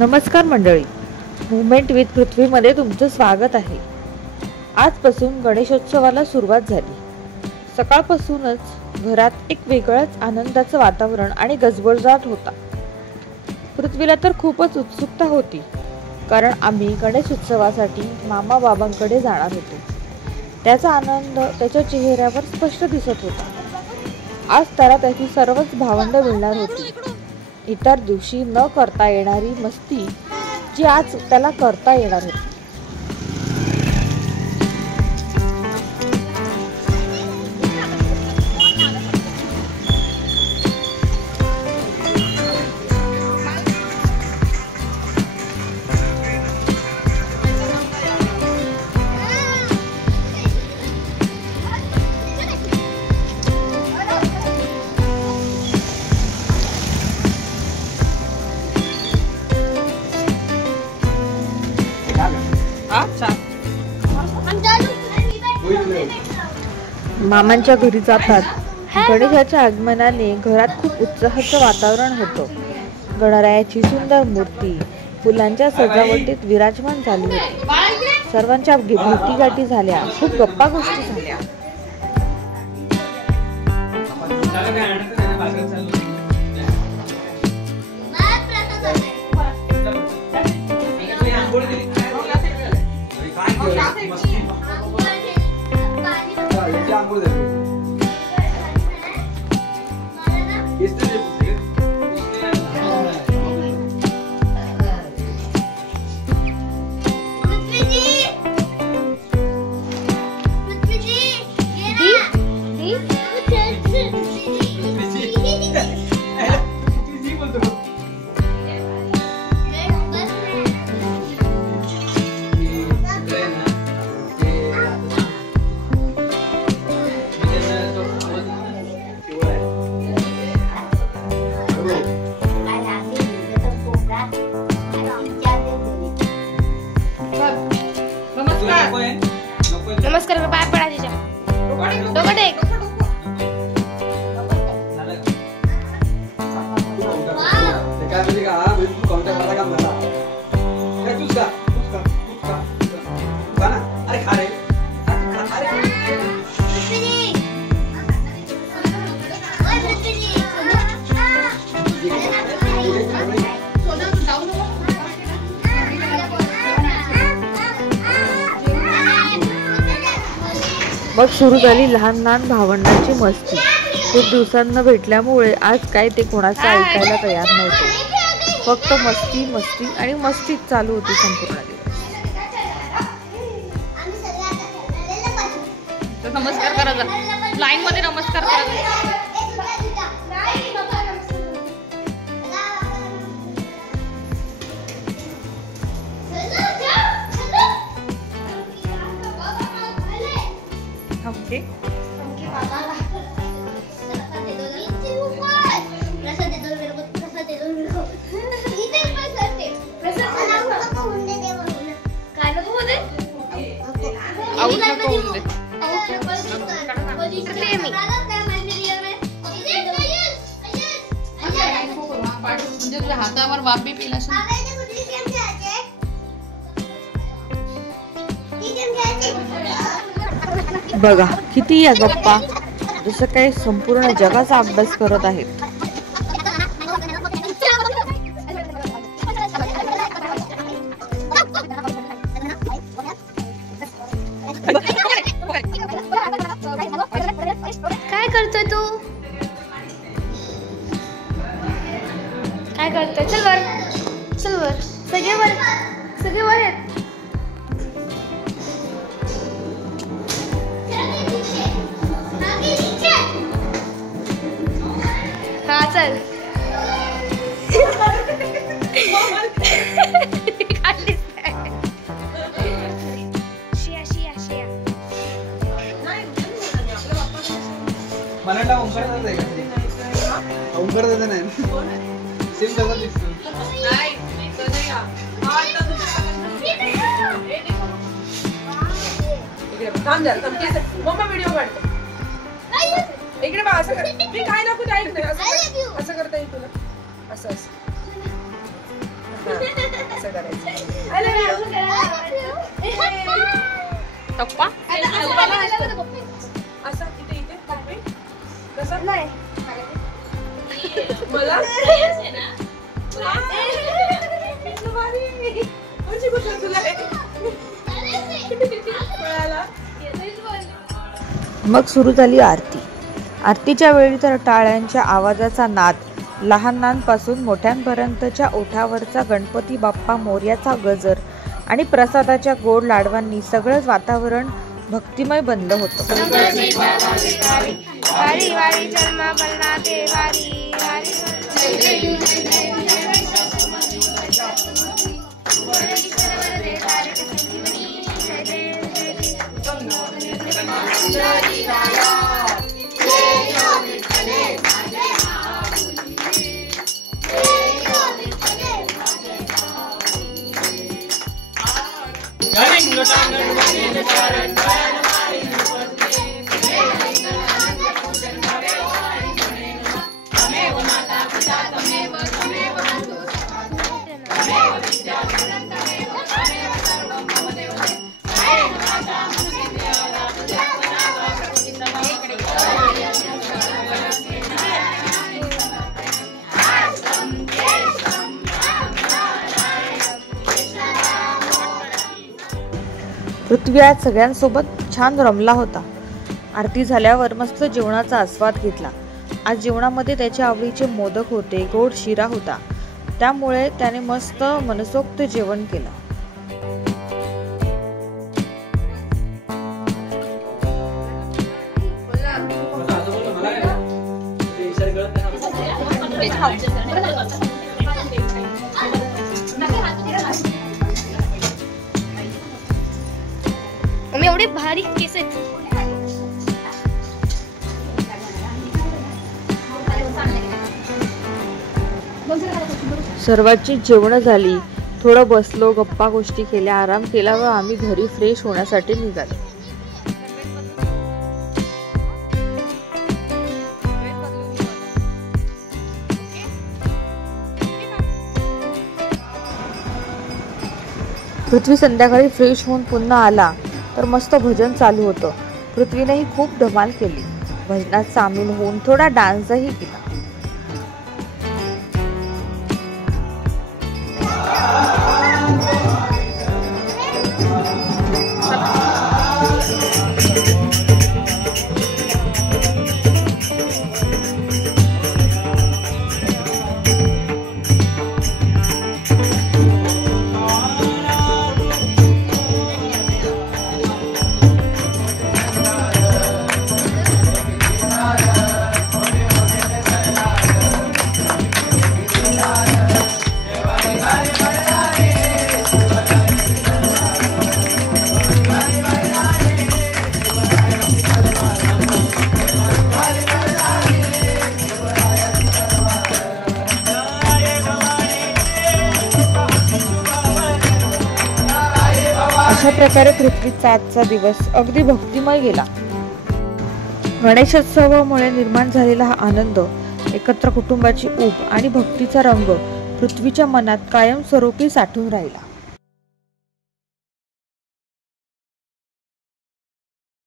नमस्कार मंडळी, movement with पृथ्वीमध्ये तुमचं स्वागत आहे। आजपासून गणेशोत्सवाला सुरुवात झाली। सकाळपासूनच घरात एक वेगळंच आनंदाचं वातावरण आणि गजबजाट होता। पृथ्वीला तर खूपच उत्सुकता होती, कारण आम्ही गणेशोत्सवासाठी मामा बाबांकडे जाणार होतो। त्याचा आनंद त्याच्या चेहऱ्यावर स्पष्ट दिसत होता। आज त्याला त्याची सर्वच भावंड मिळणार होती। इतर दिवशी न करता येणारी मस्ती जी आज त्याला करता येणार होती। मामांच्या घरी जातात। गणेशाच्या आगमनाने घरात खूप उत्साहाचं वातावरण होतं। गणरायाची सुंदर मूर्ती फुलांच्या सजावटीत विराजमान झाली होती। सर्वांच्या भेटीगाठी झाल्या, खूप गप्पा गोष्टी झाल्या। नमस्कार पाय पडायच्या मग सुरू झाली लहान लहान भावंडांची मस्ती। खूप दिवसांना भेटल्यामुळे आज काय ते कोणाचं ऐकायला तयार नव्हते। फक्त मस्ती मस्ती आणि मस्तीच चालू होती संपूर्ण दिवस। नमस्कार करायचा, लाईन मध्ये नमस्कार करायचा। हातावर वापी पिला बघा किती या गप्पा जसं काही संपूर्ण जगाचा अभ्यास करत आहेत। काय करतोय तू? काय करतोय? चल वर, चल वर, सगळे वर, सगळे वर आहेत। हा चल। ओंकार दादा नाही सेम तसा दिसतो नाही थांब जरा मम्मा व्हिडिओ काढते इकडे बघ असं कर मी काय नको ऐक नाही असं करता येईल तुला असं असं असं करायचं. टप्पा असं इथे पप्पी कसं नाही मला मग सुरू झाली आरती. आरतीच्या वेळी तर टाळ्यांच्या आवाजाचा नाद, लहानांपासून मोठ्यांपर्यंतच्या ओठावरचा गणपती बाप्पा मोर्याचा गजर आणि प्रसादाच्या गोड लाडवांनी सगळंच वातावरण भक्तिमय बनलं होतं. पृथ्वी आज सगळ्यांसोबत छान रमला होता. आरती झाल्यावर मस्त जेवणाचा आस्वाद घेतला. आज जेवणामध्ये त्याच्या आवडीचे मोदक होते, गोड शिरा होता. त्यामुळे त्याने मस्त मनसोक्त जेवण केलं. एवढे भारी केस आहेत. सर्वांची जेवण झाली. थोडं बसलो, गप्पा गोष्टी केल्या, आराम केला व आम्ही घरी फ्रेश होण्यासाठी निघालो. पृथ्वी संध्याकाळी फ्रेश होऊन पुन्हा आला तर मस्त भजन चालू होतं. पृथ्वीनेही खूप धमाल केली. भजनात सामील होऊन थोडा डान्सही केला. अशा प्रकारे पृथ्वीचा आजचा दिवस अगदी भक्तिमय गेला. गणेशोत्सवामुळे निर्माण झालेला हा आनंद, एकत्र कुटुंबाची ऊब आणि भक्तीचा रंग पृथ्वीच्या मनात कायमस्वरूपी साठून राहिला.